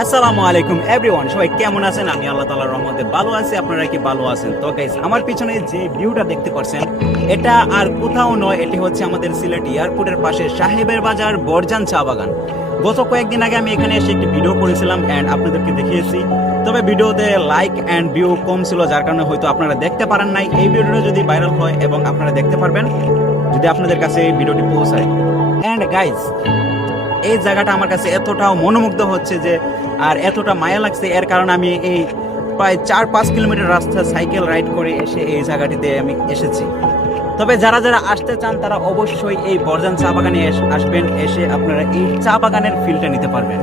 আসসালামু আলাইকুম এভরিওয়ান, সবাই কেমন আছেন? আমি আল্লাহ তাআলার রহমতে ভালো আছি। আপনারা কি ভালো আছেন? তো গাইস, আমার পিছনে যে ভিউটা দেখতে পাচ্ছেন, এটা আর কোথাও নয়, এটি হচ্ছে আমাদের সিলেট এয়ারপোর্টের পাশে সাহেবের বাজার বরজান চা বাগান। গত কয়েকদিন আগে আমি এখানে এসে একটি ভিডিও করেছিলাম এন্ড আপনাদেরকে দেখিয়েছি। তবে ভিডিওতে লাইক এন্ড ভিউ কম ছিল, যার কারণে হয়তো আপনারা দেখতে পারেন নাই। এই ভিডিওটা যদি ভাইরাল হয় এবং আপনারা দেখতে পারবেন যদি আপনাদের কাছে এই ভিডিওটি পৌঁছায়। এন্ড গাইস, এই জায়গাটা আমার কাছে এতটাও মনোমুগ্ধ হচ্ছে যে আর এতটা মায়া লাগছে, এর কারণে আমি এই প্রায় 4-5 কিলোমিটার রাস্তা সাইকেল রাইড করে এসে এই জায়গাটিতে আমি এসেছি। তবে যারা যারা আসতে চান তারা অবশ্যই এই বরজান চা বাগানে আসবেন, এসে আপনারা এই চা বাগানের ফিলটা নিতে পারবেন।